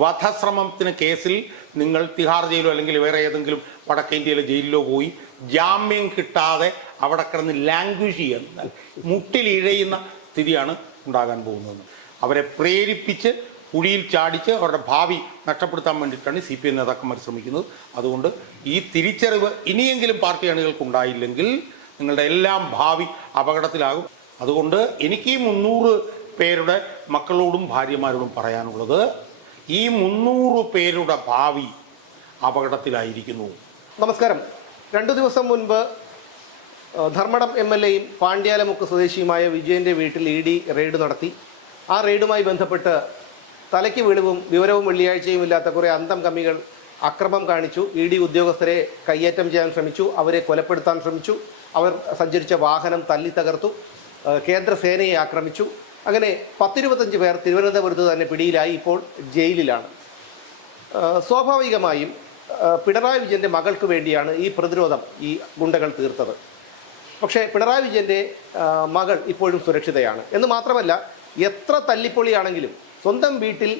വധശ്രമത്തിന് കേസിൽ നിങ്ങൾ തിഹാർ ജയിലോ അല്ലെങ്കിൽ വേറെ ഏതെങ്കിലും വടക്കേ ഇന്ത്യയിലെ ജയിലിലോ പോയി ജാമ്യം കിട്ടാതെ അവിടെ കിടന്ന് ലാംഗ്വേജ് ചെയ്യുന്ന മുട്ടിലിഴയുന്ന സ്ഥിതിയാണ് ഉണ്ടാകാൻ പോകുന്നത്. അവരെ പ്രേരിപ്പിച്ച് കുഴിയിൽ ചാടിച്ച് അവരുടെ ഭാവി നഷ്ടപ്പെടുത്താൻ വേണ്ടിയിട്ടാണ് CPM നേതാക്കന്മാർ ശ്രമിക്കുന്നത്. അതുകൊണ്ട് ഈ തിരിച്ചറിവ് ഇനിയെങ്കിലും പാർട്ടി അണികൾക്ക് ഉണ്ടായില്ലെങ്കിൽ നിങ്ങളുടെ എല്ലാം ഭാവി അപകടത്തിലാകും. അതുകൊണ്ട് എനിക്ക് ഈ 300 പേരുടെ മക്കളോടും ഭാര്യമാരോടും പറയാനുള്ളത്, ഈ 300 പേരുടെ ഭാവി അപകടത്തിലായിരിക്കുന്നു. നമസ്കാരം. 2 ദിവസം മുൻപ് ധർമ്മടം MLAയും പാണ്ഡ്യാലമുക്ക് സ്വദേശിയുമായ വിജയൻ്റെ വീട്ടിൽ ED റെയ്ഡ് നടത്തി. ആ റെയ്ഡുമായി ബന്ധപ്പെട്ട് തലയ്ക്ക് വെളിവും വിവരവും വെള്ളിയാഴ്ചയും ഇല്ലാത്ത കുറേ അന്തം കമ്മികൾ അക്രമം കാണിച്ചു. ED ഉദ്യോഗസ്ഥരെ കയ്യേറ്റം ചെയ്യാൻ ശ്രമിച്ചു, അവരെ കൊലപ്പെടുത്താൻ ശ്രമിച്ചു, അവർ സഞ്ചരിച്ച വാഹനം തല്ലി തകർത്തു, കേന്ദ്ര സേനയെ ആക്രമിച്ചു. അങ്ങനെ 10-25 പേർ തിരുവനന്തപുരത്ത് തന്നെ പിടിയിലായി ഇപ്പോൾ ജയിലിലാണ്. സ്വാഭാവികമായും പിണറായി വിജയൻ്റെ മകൾക്ക് വേണ്ടിയാണ് ഈ പ്രതിരോധം ഈ ഗുണ്ടകൾ തീർത്തത്. പക്ഷേ പിണറായി വിജയൻ്റെ മകൾ ഇപ്പോഴും സുരക്ഷിതയാണ് എന്ന് മാത്രമല്ല, എത്ര തല്ലിപ്പൊളിയാണെങ്കിലും സ്വന്തം വീട്ടിൽ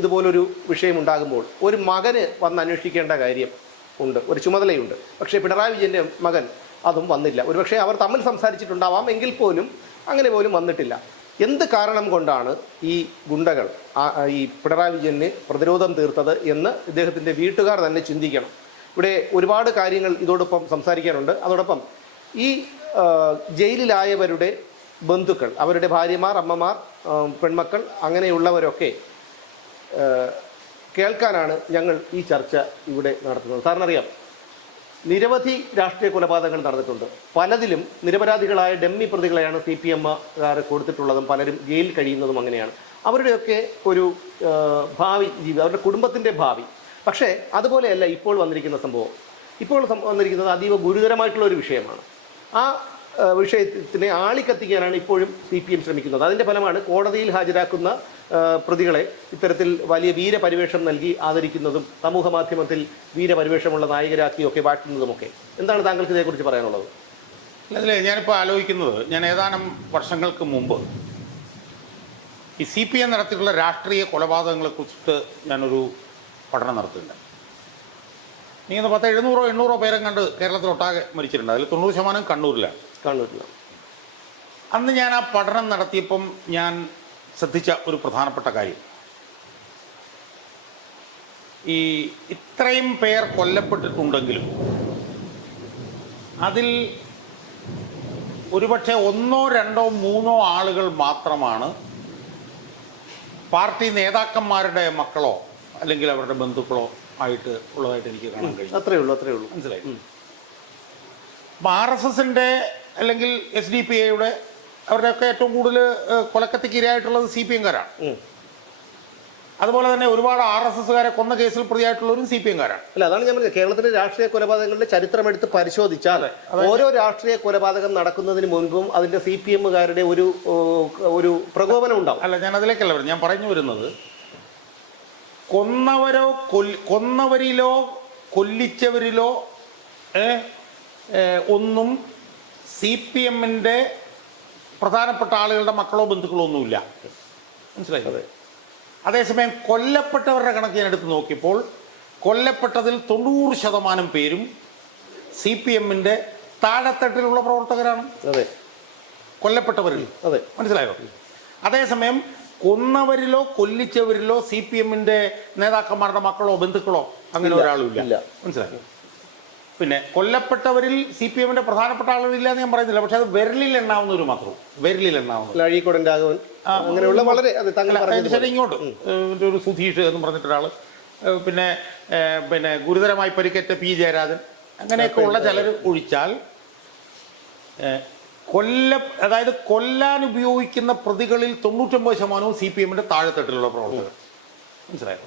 ഇതുപോലൊരു വിഷയമുണ്ടാകുമ്പോൾ ഒരു മകന് വന്ന് അന്വേഷിക്കേണ്ട കാര്യം ഉണ്ട്, ഒരു ചുമതലയുണ്ട്. പക്ഷേ പിണറായി വിജയൻ്റെ മകൻ അതും വന്നില്ല. ഒരുപക്ഷെ അവർ തമ്മിൽ സംസാരിച്ചിട്ടുണ്ടാവാം, എങ്കിൽ പോലും അങ്ങനെ പോലും വന്നിട്ടില്ല. എന്ത് കാരണം കൊണ്ടാണ് ഈ ഗുണ്ടകൾ ഈ പിണറായി വിജയന് പ്രതിരോധം തീർത്തത് എന്ന് ഇദ്ദേഹത്തിൻ്റെ വീട്ടുകാർ തന്നെ ചിന്തിക്കണം. ഇവിടെ ഒരുപാട് കാര്യങ്ങൾ ഇതോടൊപ്പം സംസാരിക്കാനുണ്ട്. അതോടൊപ്പം ഈ ജയിലിലായവരുടെ ബന്ധുക്കൾ, അവരുടെ ഭാര്യമാർ, അമ്മമാർ, പെൺമക്കൾ, അങ്ങനെയുള്ളവരൊക്കെ കേൾക്കാനാണ് ഞങ്ങൾ ഈ ചർച്ച ഇവിടെ നടത്തുന്നത്. സാറിനറിയാം, നിരവധി രാഷ്ട്രീയ കൊലപാതകങ്ങൾ നടന്നിട്ടുണ്ട്. പലതിലും നിരപരാധികളായ ഡമ്മി പ്രതികളെയാണ് CPM-കാർ കൊടുത്തിട്ടുള്ളതും പലരും ജയിലിൽ കഴിയുന്നതും അങ്ങനെയാണ്. അവരുടെയൊക്കെ ഒരു ഭാവി ജീവിതം, അവരുടെ കുടുംബത്തിൻ്റെ ഭാവി. പക്ഷേ അതുപോലെയല്ല ഇപ്പോൾ വന്നിരിക്കുന്ന സംഭവം. ഇപ്പോൾ വന്നിരിക്കുന്നത് അതീവ ഗുരുതരമായിട്ടുള്ള ഒരു വിഷയമാണ്. ആ വിഷയത്തിനെ ആളിക്കത്തിക്കാനാണ് ഇപ്പോഴും CPM ശ്രമിക്കുന്നത്. അതിൻ്റെ ഫലമാണ് കോടതിയിൽ ഹാജരാക്കുന്ന പ്രതികളെ ഇത്തരത്തിൽ വലിയ വീരപരിവേഷം നൽകി ആദരിക്കുന്നതും സമൂഹ മാധ്യമത്തിൽ വീരപരിവേഷമുള്ള നായകരാക്കിയൊക്കെ വാഴ്ത്തുന്നതുമൊക്കെ. എന്താണ് താങ്കൾക്ക് ഇതേക്കുറിച്ച് പറയാനുള്ളത്? അല്ലേ, ഞാനിപ്പോൾ ആലോചിക്കുന്നത്, ഞാൻ ഏതാനും വർഷങ്ങൾക്ക് മുമ്പ് ഈ CPM നടത്തിയിട്ടുള്ള രാഷ്ട്രീയ കൊലപാതകങ്ങളെക്കുറിച്ചിട്ട് ഞാനൊരു പഠനം നടത്തുന്നുണ്ട്. നീങ്ങുന്ന 700-800 പേരെ കണ്ട് കേരളത്തിലൊട്ടാകെ മരിച്ചിട്ടുണ്ട്. അതിൽ 90% കണ്ണൂരിലാണ്. അന്ന് ഞാൻ ആ പഠനം നടത്തിയപ്പം ഞാൻ ശ്രദ്ധിച്ച ഒരു പ്രധാനപ്പെട്ട കാര്യം, ഈ ഇത്രയും പേർ കൊല്ലപ്പെട്ടിട്ടുണ്ടെങ്കിലും അതിൽ ഒരുപക്ഷെ 1, 2, 3 ആളുകൾ മാത്രമാണ് പാർട്ടി നേതാക്കന്മാരുടെ മക്കളോ അല്ലെങ്കിൽ അവരുടെ ബന്ധുക്കളോ ആയിട്ട് ഉള്ളതായിട്ട് എനിക്ക് കാണാൻ കഴിയും. അത്രേ ഉള്ളൂ. മനസ്സിലായി. അപ്പം RSSൻ്റെ അല്ലെങ്കിൽ SDPIയുടെ അവരുടെയൊക്കെ ഏറ്റവും കൂടുതൽ കൊലക്കത്തിക്ക് ഇരയായിട്ടുള്ളത് CPM-കാരാണ്. അതുപോലെ തന്നെ ഒരുപാട് RSS-കാരെ കൊന്ന കേസിൽ പ്രതിയായിട്ടുള്ളവരും CPM-കാരാണ്. അല്ല, അതാണ് ഞാൻ പറഞ്ഞത്. കേരളത്തിലെ രാഷ്ട്രീയ കൊലപാതകങ്ങളുടെ ചരിത്രമെടുത്ത് പരിശോധിച്ചാൽ ഓരോ രാഷ്ട്രീയ കൊലപാതകം നടക്കുന്നതിന് മുൻപും അതിൻ്റെ CPM-കാരുടെ ഒരു പ്രകോപനം ഉണ്ടാവും. അല്ല, ഞാൻ അതിലേക്കല്ല പറഞ്ഞു. ഞാൻ പറഞ്ഞു വരുന്നത്, കൊന്നവരിലോ കൊല്ലിച്ചവരിലോ ഒന്നും CPM-ൻ്റെ പ്രധാനപ്പെട്ട ആളുകളുടെ മക്കളോ ബന്ധുക്കളോ ഒന്നുമില്ല. മനസ്സിലായി. അതേസമയം കൊല്ലപ്പെട്ടവരുടെ കണക്ക് ഞാൻ എടുത്ത് നോക്കിയപ്പോൾ കൊല്ലപ്പെട്ടതിൽ 90% പേരും CPM-ൻ്റെ താഴെത്തട്ടിലുള്ള പ്രവർത്തകരാണ്. അതെ, കൊല്ലപ്പെട്ടവരിൽ. അതെ, മനസ്സിലായോ? അതേസമയം കൊന്നവരിലോ കൊല്ലിച്ചവരിലോ CPM-ൻ്റെ നേതാക്കന്മാരുടെ മക്കളോ ബന്ധുക്കളോ അങ്ങനെ ഒരാളും ഇല്ല. മനസ്സിലായോ? പിന്നെ കൊല്ലപ്പെട്ടവരിൽ CPM-ൻ്റെ പ്രധാനപ്പെട്ട ആളുകളില്ല എന്ന് ഞാൻ പറയുന്നില്ല. പക്ഷെ അത് വിരലിൽ എണ്ണാവുന്നവർ മാത്രവും. അഴീക്കോടൻ രാഘവൻ അങ്ങനെയുള്ള വളരെ ഇങ്ങോട്ട് ഒരു സുധീഷ് എന്ന് പറഞ്ഞിട്ടൊരാൾ, പിന്നെ ഗുരുതരമായി പരിക്കേറ്റ P. ജയരാജൻ, അങ്ങനെയൊക്കെ ഉള്ള ചിലർ ഒഴിച്ചാൽ അതായത് കൊല്ലാൻ ഉപയോഗിക്കുന്ന പ്രതികളിൽ 99% CPM-ൻ്റെ താഴെത്തട്ടിലുള്ള പ്രവർത്തകർ. മനസ്സിലായോ?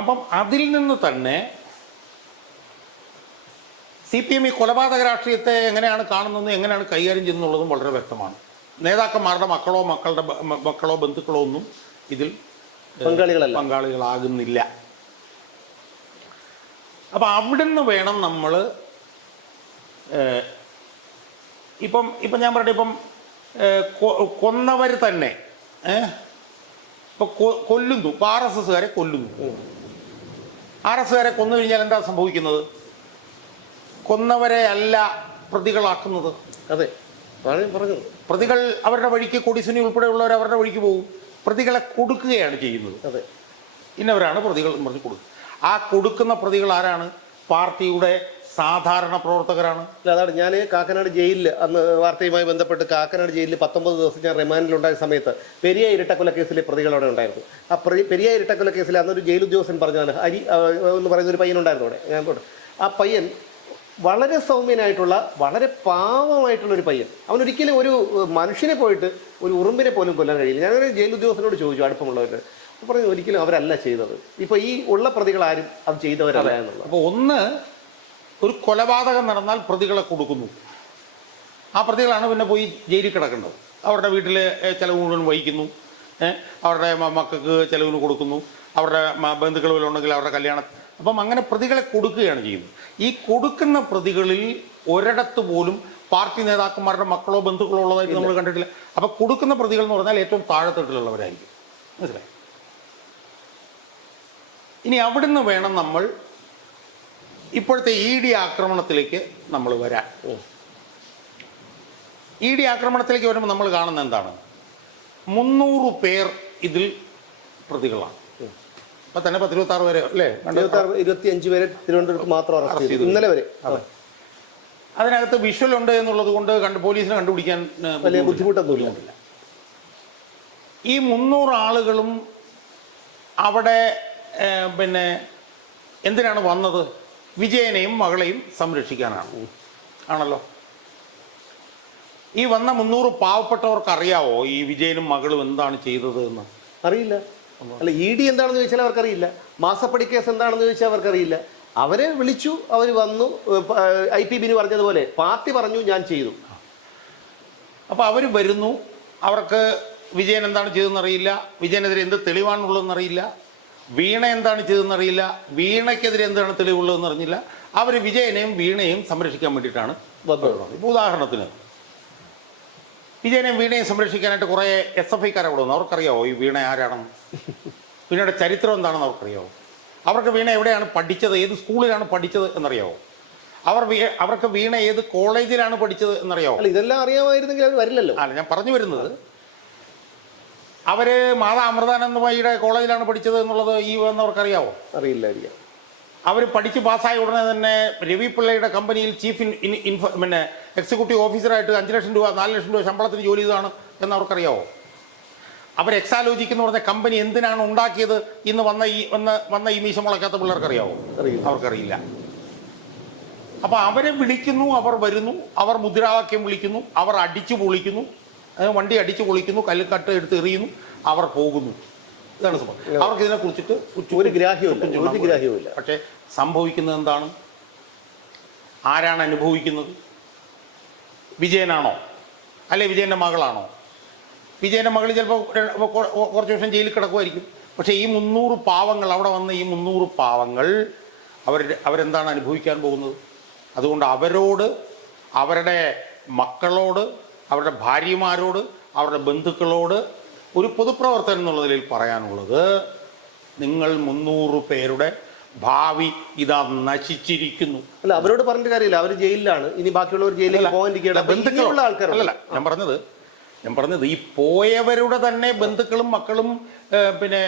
അപ്പം അതിൽ നിന്ന് തന്നെ CPM ഈ കൊലപാതക രാഷ്ട്രീയത്തെ എങ്ങനെയാണ് കാണുന്നതെന്ന്, എങ്ങനെയാണ് കൈകാര്യം ചെയ്യുന്നുള്ളതും വളരെ വ്യക്തമാണ്. നേതാക്കന്മാരുടെ മക്കളോ ബന്ധുക്കളോ ഒന്നും ഇതിൽ പങ്കാളികളാകുന്നില്ല. അപ്പം അവിടുന്ന് വേണം നമ്മൾ ഇപ്പം ഞാൻ പറയട്ടെ, ഇപ്പം കൊന്നവർ തന്നെ ഇപ്പോൾ കൊല്ലുന്നു, ഇപ്പോൾ RSSകാരെ കൊല്ലുന്നു. RSSകാരെ കൊന്നു കഴിഞ്ഞാൽ എന്താ സംഭവിക്കുന്നത്? കൊന്നവരെ അല്ല പ്രതികളാക്കുന്നത്. അതെ, പറഞ്ഞത്. പ്രതികൾ അവരുടെ വഴിക്ക്, കൊടിസുനി ഉൾപ്പെടെയുള്ളവർ അവരുടെ വഴിക്ക് പോകും. പ്രതികളെ കൊടുക്കുകയാണ് ചെയ്യുന്നത്. അതെ, ഇന്നവരാണ് പ്രതികൾ എന്ന് പറഞ്ഞ് കൊടുക്കുക. ആ കൊടുക്കുന്ന പ്രതികൾ ആരാണ്? പാർട്ടിയുടെ സാധാരണ പ്രവർത്തകരാണ്. അതാണ് ഞാൻ കാക്കനാട് ജയിലിൽ അന്ന് വാർത്തയുമായി ബന്ധപ്പെട്ട് കാക്കനാട് ജയിലിൽ 19 ദിവസം ഞാൻ റിമാൻഡിലുണ്ടായ സമയത്ത് പെരിയ ഇരട്ടക്കൊല കേസിലെ പ്രതികൾ അവിടെ ഉണ്ടായിരുന്നു. ആ പെരിയ ഇരട്ടക്കൊല കേസിൽ അന്നൊരു ജയിൽ ഉദ്യോഗസ്ഥൻ പറഞ്ഞതാണ്, ഹരി എന്ന് പറയുന്ന ഒരു പയ്യനുണ്ടായിരുന്നു അവിടെ. ഞാൻ ആ പയ്യൻ വളരെ സൗമ്യനായിട്ടുള്ള, വളരെ പാവമായിട്ടുള്ള ഒരു പയ്യൻ. അവനൊരിക്കലും ഒരു മനുഷ്യനെ പോയിട്ട് ഒരു ഉറുമ്പിനെ പോലും കൊല്ലാൻ കഴിയില്ല. ഞാനൊരു ജയിൽ ഉദ്യോഗസ്ഥനോട് ചോദിച്ചു, അടുപ്പമുള്ളവർ പറഞ്ഞു, ഒരിക്കലും അവരല്ല ചെയ്തത്. ഇപ്പോൾ ഈ ഉള്ള പ്രതികളാരും അത് ചെയ്തവരല്ല എന്നുള്ളത്. അപ്പോൾ ഒന്ന്, ഒരു കൊലപാതകം നടന്നാൽ പ്രതികളെ കൊടുക്കുന്നു. ആ പ്രതികളാണ് പിന്നെ പോയി ജയിലിൽ കിടക്കേണ്ടത്. അവരുടെ വീട്ടിൽ ചിലവ് മുഴുവൻ വഹിക്കുന്നു, അവരുടെ മക്കൾക്ക് ചിലവിന് കൊടുക്കുന്നു, അവരുടെ ബന്ധുക്കൾ ഉണ്ടെങ്കിൽ അവരുടെ കല്യാണം. അപ്പം അങ്ങനെ പ്രതികളെ കൊടുക്കുകയാണ് ചെയ്യുന്നത്. ഈ കൊടുക്കുന്ന പ്രതികളിൽ ഒരിടത്ത് പോലും പാർട്ടി നേതാക്കന്മാരുടെ മക്കളോ ബന്ധുക്കളോ ഉള്ളതായിട്ട് നമ്മൾ കണ്ടിട്ടില്ല. അപ്പം കൊടുക്കുന്ന പ്രതികൾ എന്ന് പറഞ്ഞാൽ ഏറ്റവും താഴെത്തട്ടിലുള്ളവരായിരിക്കും. മനസ്സിലായി? ഇനി അവിടുന്ന് വേണം നമ്മൾ ഇപ്പോഴത്തെ ED ആക്രമണത്തിലേക്ക് നമ്മൾ വരാൻ. ED ആക്രമണത്തിലേക്ക് വരുമ്പോൾ നമ്മൾ കാണുന്നത് എന്താണ്? 300 പേർ ഇതിൽ പ്രതികളാണ്. ഇപ്പം തന്നെ 26 പേരെ അല്ലേ? 25 പേരെ തിരുവനന്തപുരത്ത് മാത്രം അറസ്റ്റ് ചെയ്തു ഇന്നലെ വരെ. അതിനകത്ത് വിഷ്വൽ ഉണ്ട് എന്നുള്ളത് കൊണ്ട് പോലീസിനെ കണ്ടുപിടിക്കാൻ വലിയ ബുദ്ധിമുട്ടൊന്നുമില്ല. ഈ 300 ആളുകളും അവിടെ പിന്നെ എന്തിനാണ് വന്നത്? വിജയനെയും മകളെയും സംരക്ഷിക്കാനാണ്. ആണല്ലോ. ഈ വന്ന 300 പാവപ്പെട്ടവർക്ക് അറിയാവോ ഈ വിജയനും മകളും എന്താണ് ചെയ്തത് എന്ന്? അറിയില്ല. അല്ല, ED എന്താണെന്ന് ചോദിച്ചാൽ അവർക്കറിയില്ല. മാസപ്പടി കേസ് എന്താണെന്ന് ചോദിച്ചാൽ അവർക്കറിയില്ല. അവരെ വിളിച്ചു, അവർ വന്നു. IP ബിനു പറഞ്ഞതുപോലെ പാർട്ടി പറഞ്ഞു, ഞാൻ ചെയ്തു. അപ്പോൾ അവർ വരുന്നു. അവർക്ക് വിജയൻ എന്താണ് ചെയ്തതെന്നറിയില്ല, വിജയനെതിരെ എന്ത് തെളിവാണുള്ളതെന്നറിയില്ല, വീണ എന്താണ് ചെയ്തതെന്നറിയില്ല, വീണയ്ക്കെതിരെ എന്താണ് തെളിവുള്ളതെന്ന് അറിഞ്ഞില്ല. അവർ വിജയനെയും വീണയും സംരക്ഷിക്കാൻ വേണ്ടിയിട്ടാണ് വന്നത്. ഇപ്പോൾ ഉദാഹരണത്തിന് വിജയനെയും വീണയും സംരക്ഷിക്കാനായിട്ട് കുറേ SFIക്കാർ അവിടെ വന്നു. അവർക്കറിയാവോ ഈ വീണ ആരാണെന്ന്? വീണയുടെ ചരിത്രം എന്താണെന്ന് അവർക്കറിയാവോ? അവർക്ക് വീണ എവിടെയാണ് പഠിച്ചത്, ഏത് സ്കൂളിലാണ് പഠിച്ചത് എന്നറിയാവോ? അവർക്ക് വീണ ഏത് കോളേജിലാണ് പഠിച്ചത് എന്നറിയാവോ? അല്ല, ഇതെല്ലാം അറിയാമായിരുന്നെങ്കിൽ അത് വരില്ലല്ലോ. അല്ല, ഞാൻ പറഞ്ഞു വരുന്നത്, അവര് മാതാ അമൃതാനന്ദമയിയുടെ കോളേജിലാണ് പഠിച്ചത് എന്നുള്ളത് ഈ വന്നവർക്കറിയാവോ? അറിയില്ല. അവർ പഠിച്ച് പാസ്സായ ഉടനെ തന്നെ രവി പിള്ളയുടെ കമ്പനിയിൽ ചീഫ് പിന്നെ എക്സിക്യൂട്ടീവ് ഓഫീസറായിട്ട് 5 ലക്ഷം രൂപ 4 ലക്ഷം രൂപ ശമ്പളത്തിന് ജോലി ചെയ്തതാണ് എന്ന് അവർക്കറിയാവോ? അവർ എക്സാലോജിക് എന്ന് പറഞ്ഞ കമ്പനി എന്തിനാണ് ഉണ്ടാക്കിയത് ഇന്ന് വന്ന ഈ മീശ മുളയ്ക്കാത്ത പിള്ളേർക്കറിയാവോ? അവർക്കറിയില്ല. അപ്പോൾ അവരെ വിളിക്കുന്നു, അവർ വരുന്നു, അവർ മുദ്രാവാക്യം വിളിക്കുന്നു, അവർ അടിച്ചു പൊളിക്കുന്നു, വണ്ടി അടിച്ചു പൊളിക്കുന്നു, കല്ലുകട്ട് എടുത്ത് എറിയുന്നു, അവർ പോകുന്നു. ഇതാണ് സംഭവം. അവർക്ക് ഇതിനെക്കുറിച്ചിട്ട് ഒരു ഗ്രാഹ്യവുമില്ല. പക്ഷേ സംഭവിക്കുന്നത് എന്താണ്? ആരാണ് അനുഭവിക്കുന്നത്? വിജയനാണോ? അല്ലെ വിജയൻ്റെ മകളാണോ? വിജയൻ്റെ മകൾ ചിലപ്പോൾ കുറച്ച് വർഷം ജയിലിൽ കിടക്കുമായിരിക്കും. പക്ഷേ ഈ 300 പാവങ്ങൾ അവിടെ വന്ന ഈ 300 പാവങ്ങൾ അവരെന്താണ് അനുഭവിക്കാൻ പോകുന്നത്? അതുകൊണ്ട് അവരോട്, അവരുടെ മക്കളോട്, അവരുടെ ഭാര്യമാരോട്, അവരുടെ ബന്ധുക്കളോട് ഒരു പൊതുപ്രവർത്തകൻ എന്നുള്ള നിലയിൽ പറയാനുള്ളത്, നിങ്ങൾ 300 പേരുടെ ഭാവി ഇതാ നശിച്ചിരിക്കുന്നു. അല്ല, അവരോട് പറഞ്ഞിട്ട് കാര്യമില്ല. അവർ ജയിലിലാണ്. ഇനി ബാക്കിയുള്ളവർ ജയിലിൽ പോകാൻ ബന്ധുക്കളുള്ള ആൾക്കാരല്ല. ഞാൻ പറഞ്ഞത് ഈ പോയവരുടെ തന്നെ ബന്ധുക്കളും മക്കളും പിന്നെ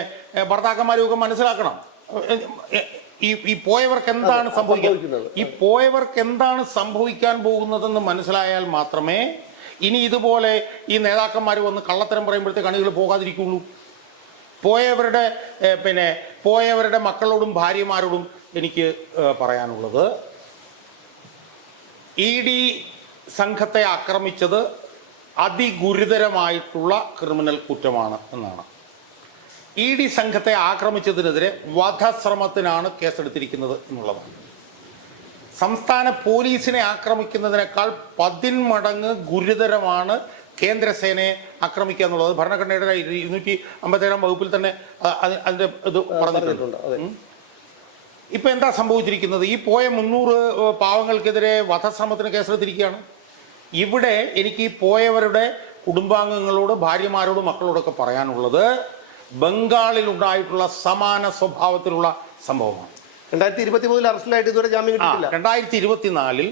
ഭർത്താക്കന്മാരും ഒക്കെ മനസ്സിലാക്കണം. ഈ പോയവർക്ക് എന്താണ് സംഭവിക്കുന്നത്, ഈ പോയവർക്ക് എന്താണ് സംഭവിക്കാൻ പോകുന്നതെന്ന് മനസ്സിലായാൽ മാത്രമേ ഇനി ഇതുപോലെ ഈ നേതാക്കന്മാർ വന്ന് കള്ളത്തരം പറയുമ്പോഴത്തെ കണികൾ പോകാതിരിക്കുള്ളൂ. പോയവരുടെ മക്കളോടും ഭാര്യമാരോടും എനിക്ക് പറയാനുള്ളത്, ED സംഘത്തെ ആക്രമിച്ചത് അതിഗുരുതരമായിട്ടുള്ള ക്രിമിനൽ കുറ്റമാണ് എന്നാണ്. ED സംഘത്തെ ആക്രമിച്ചതിനെതിരെ വധശ്രമത്തിനാണ് കേസെടുത്തിരിക്കുന്നത് എന്നുള്ളതാണ്. സംസ്ഥാന പോലീസിനെ ആക്രമിക്കുന്നതിനേക്കാൾ 10 മടങ്ങ് ഗുരുതരമാണ് കേന്ദ്രസേനയെ ആക്രമിക്കുക എന്നുള്ളത്. ഭരണഘടനയുടെ 257 വകുപ്പിൽ തന്നെ അതിൻ്റെ ഇത് പറഞ്ഞിട്ടുണ്ട്. ഇപ്പം എന്താ സംഭവിച്ചിരിക്കുന്നത്? ഈ പോയ 300 പാവങ്ങൾക്കെതിരെ വധശ്രമത്തിന് കേസെടുത്തിരിക്കുകയാണ്. ഇവിടെ എനിക്ക് ഈ പോയവരുടെ കുടുംബാംഗങ്ങളോട്, ഭാര്യമാരോടും മക്കളോടൊക്കെ പറയാനുള്ളത്, ബംഗാളിൽ ഉണ്ടായിട്ടുള്ള സമാന സ്വഭാവത്തിലുള്ള സംഭവമാണ്. 2023 അറസ്റ്റിലായിട്ട് ഇതുവരെ ജാമ്യം കിട്ടിയില്ല. 2024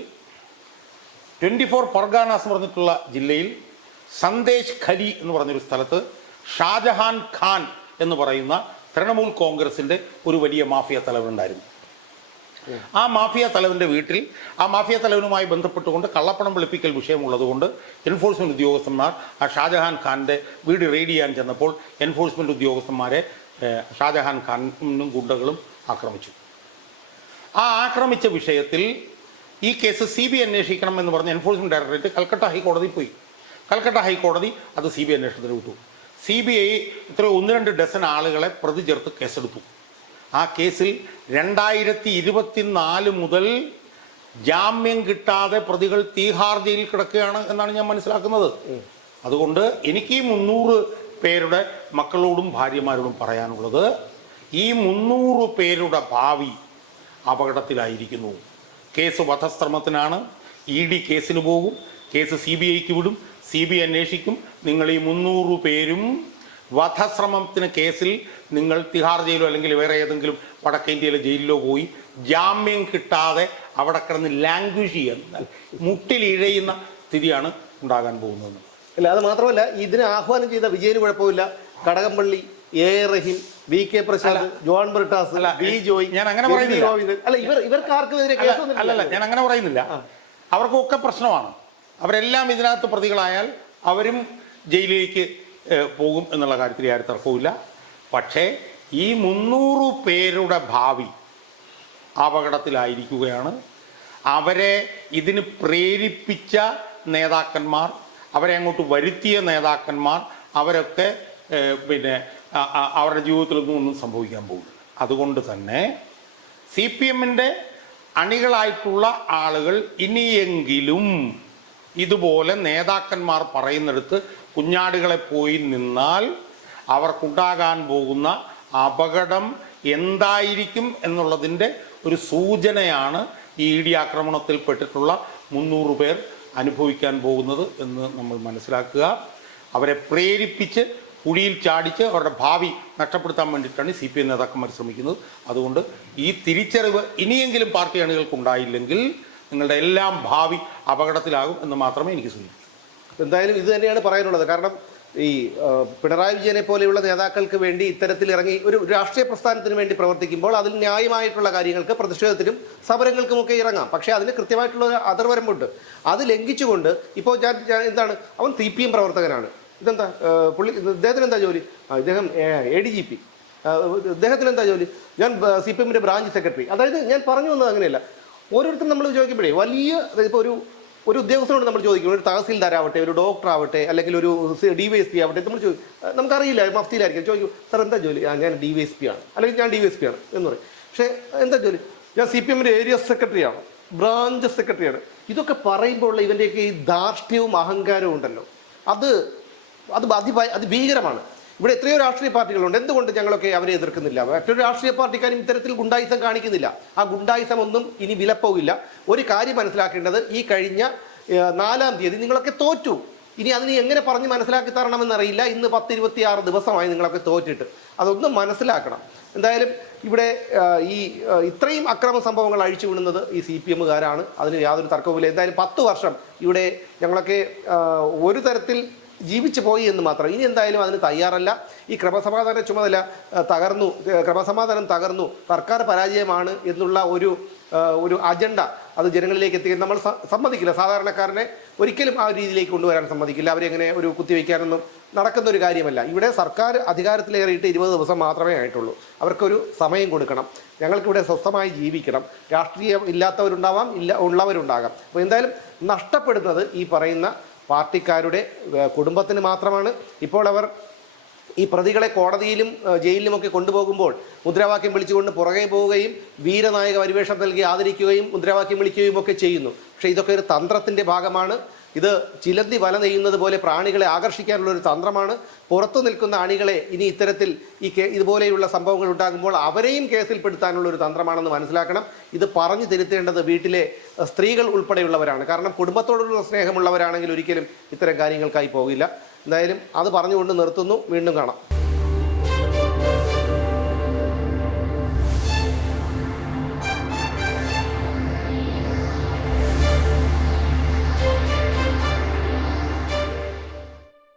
24 പർഗാനാസ് എന്ന് പറഞ്ഞിട്ടുള്ള ജില്ലയിൽ സന്ദേശ് ഖലി എന്ന് പറഞ്ഞൊരു സ്ഥലത്ത് ഷാജഹാൻ ഖാൻ എന്ന് പറയുന്ന തൃണമൂൽ കോൺഗ്രസിന്റെ ഒരു വലിയ മാഫിയ തലവനുണ്ടായിരുന്നു. ആ മാഫിയ തലവന്റെ വീട്ടിൽ ആ മാഫിയ തലവനുമായി ബന്ധപ്പെട്ടുകൊണ്ട് കള്ളപ്പണം വെളുപ്പിക്കൽ വിഷയമുള്ളതുകൊണ്ട് എൻഫോഴ്സ്മെന്റ് ഉദ്യോഗസ്ഥന്മാർ ആ ഷാജഹാൻ ഖാന്റെ വീട് റെയ്ഡ് ചെയ്യാൻ ചെന്നപ്പോൾ എൻഫോഴ്സ്മെന്റ് ഉദ്യോഗസ്ഥന്മാരെ ഷാജഹാൻ ഖാനും ഗുണ്ടകളും ആക്രമിച്ചു. ആ ആക്രമിച്ച വിഷയത്തിൽ ഈ കേസ് CBI അന്വേഷിക്കണം എന്ന് പറഞ്ഞ് എൻഫോഴ്സ്മെന്റ് ഡയറക്ടറേറ്റ് കൽക്കട്ട ഹൈക്കോടതി പോയി. കൽക്കട്ട ഹൈക്കോടതി അത് CBI അന്വേഷണത്തിന് വിട്ടു. CBI ഇത്ര 1-2 ഡസൻ ആളുകളെ പ്രതി ചേർത്ത് കേസെടുത്തു. ആ കേസിൽ 2024 മുതൽ ജാമ്യം കിട്ടാതെ പ്രതികൾ തീഹാർ ജയിലിൽ കിടക്കുകയാണ് എന്നാണ് ഞാൻ മനസ്സിലാക്കുന്നത്. അതുകൊണ്ട് എനിക്ക് ഈ 300 പേരുടെ മക്കളോടും ഭാര്യമാരോടും പറയാനുള്ളത്, ഈ 300 പേരുടെ ഭാവി അപകടത്തിലായിരിക്കുന്നു. കേസ് വധശ്രമത്തിനാണ്. ED കേസിന് പോകും, കേസ് CBIക്ക് വിടും, CBI അന്വേഷിക്കും. നിങ്ങൾ ഈ 300 പേരും വധശ്രമത്തിന് കേസിൽ നിങ്ങൾ തിഹാർ ജയിലോ അല്ലെങ്കിൽ വേറെ ഏതെങ്കിലും വടക്കേ ഇന്ത്യയിലെ ജയിലിലോ പോയി ജാമ്യം കിട്ടാതെ അവിടെ കിടന്ന് ലാംഗ്വേജ് ചെയ്യുന്ന മുട്ടിലിഴയുന്ന സ്ഥിതിയാണ് ഉണ്ടാകാൻ പോകുന്നത്. അല്ല, അത് മാത്രമല്ല, ഇതിന് ആഹ്വാനം ചെയ്ത വിജയന് കുഴപ്പമില്ല. Kadakampally, A. Rahim, VK Prasad, John Brittas, B. Joy, ഞാൻ അങ്ങനെ പറയുന്നില്ല. അല്ല, ഇവർക്ക് ആർക്കുമെതിരെ കേസൊന്നും അല്ലല്ല, ഞാൻ അങ്ങനെ പറയുന്നില്ല. അവർക്കൊക്കെ പ്രശ്നമാണ്. അവരെല്ലാം ഇതിനകത്ത് പ്രതികളായാൽ അവരും ജയിലിലേക്ക് പോകും എന്നുള്ള കാര്യത്തിൽ ആരും തർക്കവുമില്ല. പക്ഷേ ഈ 300 പേരുടെ ഭാവി അപകടത്തിലായിരിക്കുകയാണ്. അവരെ ഇതിന് പ്രേരിപ്പിച്ച നേതാക്കന്മാർ, അവരെ അങ്ങോട്ട് വരുത്തിയ നേതാക്കന്മാർ, അവരൊക്കെ അവരുടെ ജീവിതത്തിലൊന്നും ഒന്നും സംഭവിക്കാൻ പോകുന്നില്ല. അതുകൊണ്ട് തന്നെ CPMന്റെ അണികളായിട്ടുള്ള ആളുകൾ ഇനിയെങ്കിലും ഇതുപോലെ നേതാക്കന്മാർ പറയുന്നിടത്ത് കുഞ്ഞാടുകളെ പോയി നിന്നാൽ അവർക്കുണ്ടാകാൻ പോകുന്ന അപകടം എന്തായിരിക്കും എന്നുള്ളതിൻ്റെ ഒരു സൂചനയാണ് ഈ ED ആക്രമണത്തിൽ പെട്ടിട്ടുള്ള 300 പേർ അനുഭവിക്കാൻ പോകുന്നത് എന്ന് നമ്മൾ മനസ്സിലാക്കുക. അവരെ പ്രേരിപ്പിച്ച് കുഴിയിൽ ചാടിച്ച് അവരുടെ ഭാവി നഷ്ടപ്പെടുത്താൻ വേണ്ടിയിട്ടാണ് CPM നേതാക്കന്മാർ ശ്രമിക്കുന്നത്. അതുകൊണ്ട് ഈ തിരിച്ചറിവ് ഇനിയെങ്കിലും പാർട്ടി അണികൾക്കുണ്ടായില്ലെങ്കിൽ നിങ്ങളുടെ എല്ലാം ഭാവി അപകടത്തിലാകും എന്ന് മാത്രമേ എനിക്ക് സൂചിപ്പിക്കൂ. എന്തായാലും ഇത് തന്നെയാണ് പറയാനുള്ളത്. കാരണം ഈ പിണറായി വിജയനെ പോലെയുള്ള നേതാക്കൾക്ക് വേണ്ടി ഇത്തരത്തിൽ ഇറങ്ങി ഒരു രാഷ്ട്രീയ പ്രസ്ഥാനത്തിന് വേണ്ടി പ്രവർത്തിക്കുമ്പോൾ അതിൽ ന്യായമായിട്ടുള്ള കാര്യങ്ങൾക്ക് പ്രതിഷേധത്തിനും സമരങ്ങൾക്കുമൊക്കെ ഇറങ്ങാം. പക്ഷേ അതിന് കൃത്യമായിട്ടുള്ള അതിർവരമ്പുണ്ട്. അത് ലംഘിച്ചുകൊണ്ട് ഇപ്പോൾ ഞാൻ എന്താണ്, അവൻ CPM പ്രവർത്തകനാണ്, ഇതെന്താ ഇദ്ദേഹത്തിന് എന്താ ജോലി, ഇദ്ദേഹം ADGP, ഇദ്ദേഹത്തിന് എന്താ ജോലി, ഞാൻ CPMന്റെ ബ്രാഞ്ച് സെക്രട്ടറി. അതായത് ഞാൻ പറഞ്ഞു വന്നത് അങ്ങനെയല്ല. ഓരോരുത്തരും നമ്മൾ ചോദിക്കുമ്പോഴേ വലിയ ഇപ്പോൾ ഒരു ഉദ്യോഗസ്ഥനോട് നമ്മൾ ചോദിക്കും, ഒരു തഹസീൽദാരാവട്ടെ, ഒരു ഡോക്ടർ ആവട്ടെ, അല്ലെങ്കിൽ ഒരു DYSP ആവട്ടെ, നമ്മൾ ചോദിക്കും, നമുക്കറിയില്ല, മഫ്തിയിലായിരിക്കും, ചോദിക്കും, സാർ എന്താ ജോലി, ഞാൻ DYSP ആണ്, അല്ലെങ്കിൽ ഞാൻ DYSP ആണ് എന്ന് പറയും. പക്ഷേ എന്താ ജോലി, ഞാൻ CPMന്റെ ഏരിയ സെക്രട്ടറിയാണ്, ബ്രാഞ്ച് സെക്രട്ടറിയാണ്. ഇതൊക്കെ പറയുമ്പോൾ ഇവൻ്റെയൊക്കെ ഈ ധാർഷ്ട്യവും അഹങ്കാരവും ഉണ്ടല്ലോ, അത് ഭീകരമാണ്. ഇവിടെ എത്രയോ രാഷ്ട്രീയ പാർട്ടികളുണ്ട്. എന്തുകൊണ്ട് ഞങ്ങളൊക്കെ അവരെ എതിർക്കുന്നില്ല? മറ്റൊരു രാഷ്ട്രീയ പാർട്ടിക്കാരും ഇത്തരത്തിൽ ഗുണ്ടായിസം കാണിക്കുന്നില്ല. ആ ഗുണ്ടായിസം ഒന്നും ഇനി വിലപ്പോകില്ല. ഒരു കാര്യം മനസ്സിലാക്കേണ്ടത്, ഈ കഴിഞ്ഞ 4-ാം തീയതി നിങ്ങളൊക്കെ തോറ്റു. ഇനി അതിന് എങ്ങനെ പറഞ്ഞ് മനസ്സിലാക്കി തരണമെന്നറിയില്ല. ഇന്ന് 10-26 ദിവസമായി നിങ്ങളൊക്കെ തോറ്റിട്ട്. അതൊന്നും മനസ്സിലാക്കണം. എന്തായാലും ഇവിടെ ഇത്രയും അക്രമ സംഭവങ്ങൾ അഴിച്ചു വിടുന്നത് ഈ CPMകാരാണ്. അതിന് യാതൊരു തർക്കവുമില്ല. എന്തായാലും 10 വർഷം ഇവിടെ ഞങ്ങളൊക്കെ ഒരു തരത്തിൽ ജീവിച്ചു പോയി എന്ന് മാത്രം. ഇനി എന്തായാലും അതിന് തയ്യാറല്ല. ഈ ക്രമസമാധാന ചുമതല തകർന്നു, ക്രമസമാധാനം തകർന്നു, സർക്കാർ പരാജയമാണ് എന്നുള്ള ഒരു അജണ്ട അത് ജനങ്ങളിലേക്ക് എത്തിക്കാൻ നമ്മൾ സമ്മതിക്കില്ല. സാധാരണക്കാരനെ ഒരിക്കലും ആ രീതിയിലേക്ക് കൊണ്ടുവരാൻ സമ്മതിക്കില്ല. അവരെങ്ങനെ ഒരു കുത്തിവയ്ക്കാനൊന്നും നടക്കുന്ന ഒരു കാര്യമല്ല. ഇവിടെ സർക്കാർ അധികാരത്തിലേറിയിട്ട് 20 ദിവസം മാത്രമേ ആയിട്ടുള്ളൂ. അവർക്കൊരു സമയം കൊടുക്കണം. ഞങ്ങൾക്കിവിടെ സ്വസ്ഥമായി ജീവിക്കണം. രാഷ്ട്രീയം ഇല്ലാത്തവരുണ്ടാവാം, ഉള്ളവരുണ്ടാകാം. അപ്പോൾ എന്തായാലും നഷ്ടപ്പെടുന്നത് ഈ പറയുന്ന പാർട്ടിക്കാരുടെ കുടുംബത്തിന് മാത്രമാണ്. ഇപ്പോൾ അവർ ഈ പ്രതികളെ കോടതിയിലും ജയിലിലുമൊക്കെ കൊണ്ടുപോകുമ്പോൾ മുദ്രാവാക്യം വിളിച്ചുകൊണ്ട് പുറകെ പോവുകയും വീരനായക പരിവേഷം നൽകി ആദരിക്കുകയും മുദ്രാവാക്യം വിളിക്കുകയും ഒക്കെ ചെയ്യുന്നു. പക്ഷേ ഇതൊക്കെ ഒരു തന്ത്രത്തിൻ്റെ ഭാഗമാണ്. ഇത് ചിലന്തി വല നെയ്യുന്നത് പോലെ പ്രാണികളെ ആകർഷിക്കാനുള്ള ഒരു തന്ത്രമാണ്. പുറത്തു നിൽക്കുന്ന അണികളെ ഇനി ഇത്തരത്തിൽ ഇതുപോലെയുള്ള സംഭവങ്ങൾ ഉണ്ടാകുമ്പോൾ അവരെയും കേസിൽപ്പെടുത്താനുള്ള ഒരു തന്ത്രമാണെന്ന് മനസ്സിലാക്കണം. ഇത് പറഞ്ഞു തിരുത്തേണ്ടത് വീട്ടിലെ സ്ത്രീകൾ ഉൾപ്പെടെയുള്ളവരാണ്. കാരണം കുടുംബത്തോടുള്ള സ്നേഹമുള്ളവരാണെങ്കിൽ ഒരിക്കലും ഇത്തരം കാര്യങ്ങൾക്കായി പോകില്ല. എന്തായാലും അത് പറഞ്ഞുകൊണ്ട് നിർത്തുന്നു. വീണ്ടും കാണാം.